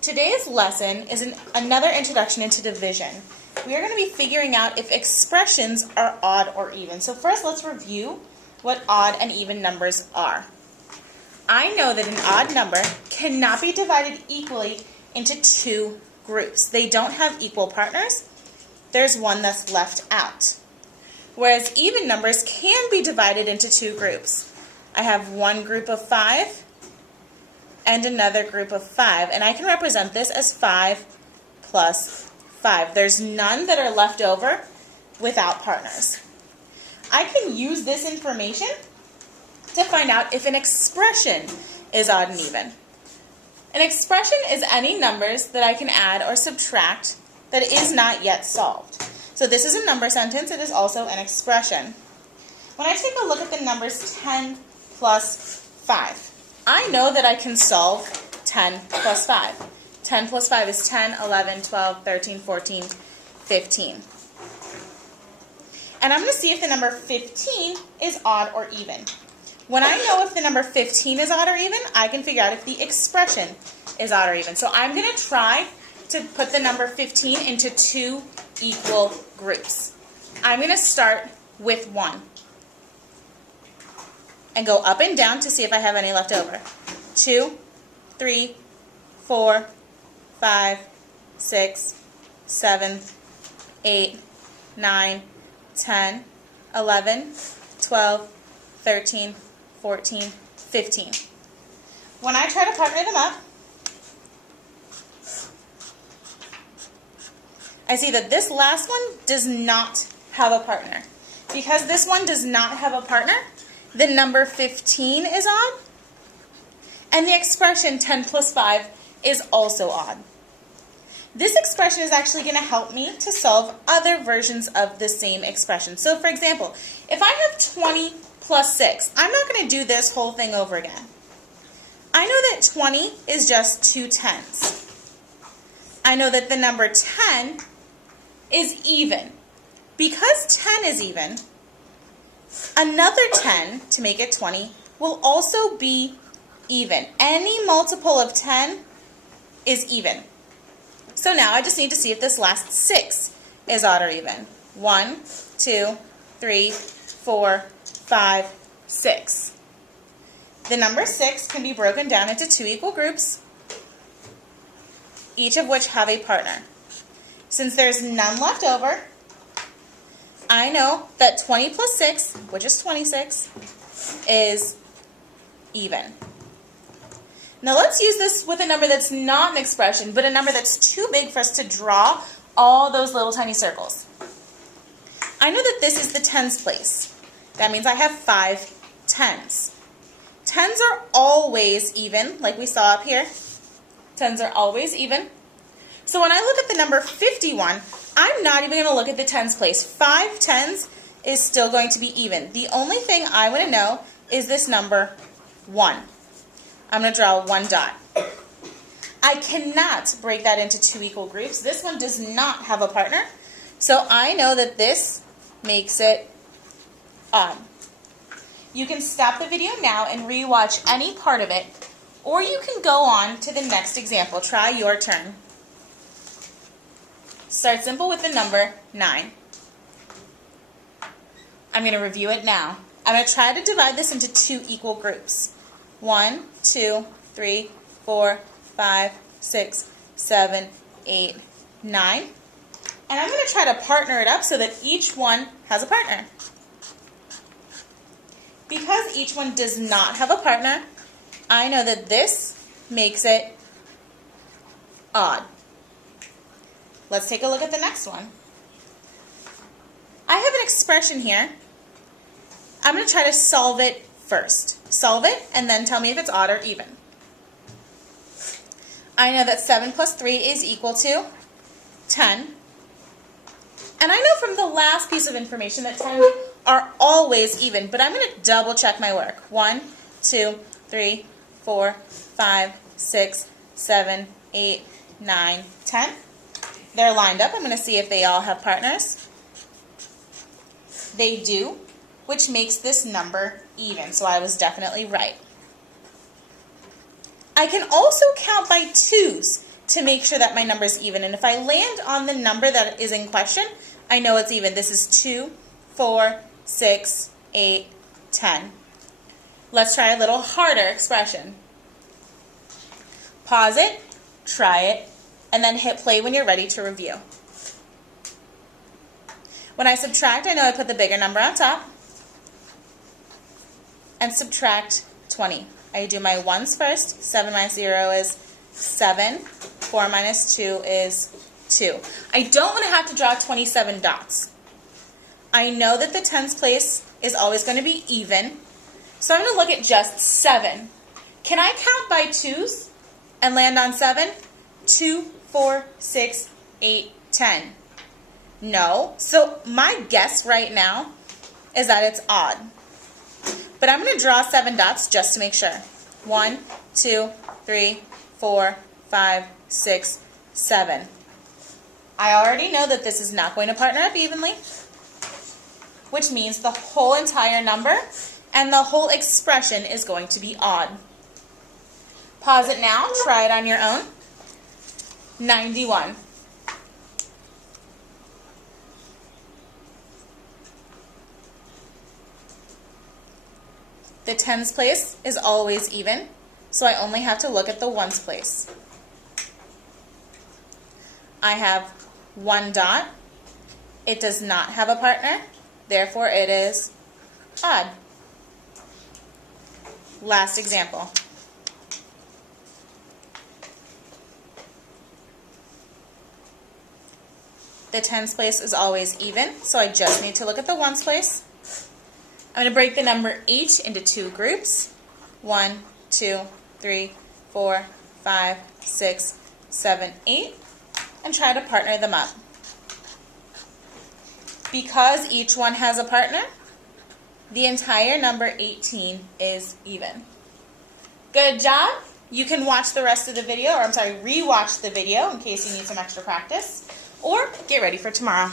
Today's lesson is another introduction into division. We are going to be figuring out if expressions are odd or even. So first, let's review what odd and even numbers are. I know that an odd number cannot be divided equally into two groups. They don't have equal partners. There's one that's left out. Whereas even numbers can be divided into two groups. I have one group of 5 and another group of 5, and I can represent this as 5 plus 5. There's none that are left over without partners. I can use this information to find out if an expression is odd and even. An expression is any numbers that I can add or subtract that is not yet solved. So this is a number sentence. It is also an expression. When I take a look at the numbers 10 plus 5, I know that I can solve 10 plus 5. 10 plus 5 is 10, 11, 12, 13, 14, 15. And I'm going to see if the number 15 is odd or even. When I know if the number 15 is odd or even, I can figure out if the expression is odd or even. So I'm going to try to put the number 15 into two equal groups. I'm going to start with 1 and go up and down to see if I have any left over. 2, 3, 4, 5, 6, 7, 8, 9, 10, 11, 12, 13, 14, 15. When I try to partner them up, I see that this last one does not have a partner. Because this one does not have a partner, the number 15 is odd, and the expression 10 plus 5 is also odd. This expression is actually going to help me to solve other versions of the same expression. So for example, if I have 20 plus 6, I'm not going to do this whole thing over again. I know that 20 is just 2 tens. I know that the number 10 is even. Because 10 is even, another 10 to make it 20 will also be even. Any multiple of 10 is even. So now I just need to see if this last 6 is odd or even. 1, 2, 3, 4, 5, 6. The number 6 can be broken down into two equal groups, each of which have a partner. Since there's none left over, I know that 20 plus 6, which is 26, is even. Now let's use this with a number that's not an expression, but a number that's too big for us to draw all those little tiny circles. I know that this is the tens place. That means I have 5 tens. Tens are always even, like we saw up here. Tens are always even. So when I look at the number 51, I'm not even going to look at the tens place. 5 tens is still going to be even. The only thing I want to know is this number 1. I'm going to draw 1 dot. I cannot break that into two equal groups. This one does not have a partner. So I know that this makes it odd. You can stop the video now and re-watch any part of it, or you can go on to the next example. Try your turn. Start simple with the number 9. I'm going to review it now. I'm going to try to divide this into two equal groups. 1, 2, 3, 4, 5, 6, 7, 8, 9. And I'm going to try to partner it up so that each one has a partner. Because each one does not have a partner, I know that this makes it odd. Let's take a look at the next one. I have an expression here. I'm going to try to solve it first. Solve it and then tell me if it's odd or even. I know that 7 plus 3 is equal to 10. And I know from the last piece of information that 10 are always even, but I'm going to double check my work. 1, 2, 3, 4, 5, 6, 7, 8, 9, 10. They're lined up. I'm going to see if they all have partners. They do, which makes this number even, so I was definitely right. I can also count by twos to make sure that my number is even. And if I land on the number that is in question, I know it's even. This is 2, 4, 6, 8, 10. Let's try a little harder expression. Pause it, try it, and then hit play when you're ready to review. When I subtract, I know I put the bigger number on top. And subtract 20. I do my ones first. 7 minus 0 is 7. 4 minus 2 is 2. I don't want to have to draw 27 dots. I know that the tens place is always going to be even. So I'm going to look at just 7. Can I count by 2s and land on 7? 2, 4, 6, 8, 10. No. So my guess right now is that it's odd. But I'm going to draw 7 dots just to make sure. 1, 2, 3, 4, 5, 6, 7. I already know that this is not going to partner up evenly, which means the whole entire number and the whole expression is going to be odd. Pause it now. Try it on your own. 91. The tens place is always even, so I only have to look at the ones place. I have 1 dot. It does not have a partner, therefore it is odd. Last example. The tens place is always even, so I just need to look at the ones place. I'm going to break the number 8 into 2 groups. 1, 2, 3, 4, 5, 6, 7, 8. And try to partner them up. Because each one has a partner, the entire number 18 is even. Good job. You can watch the rest of the video, or I'm sorry, re-watch the video in case you need some extra practice, or get ready for tomorrow.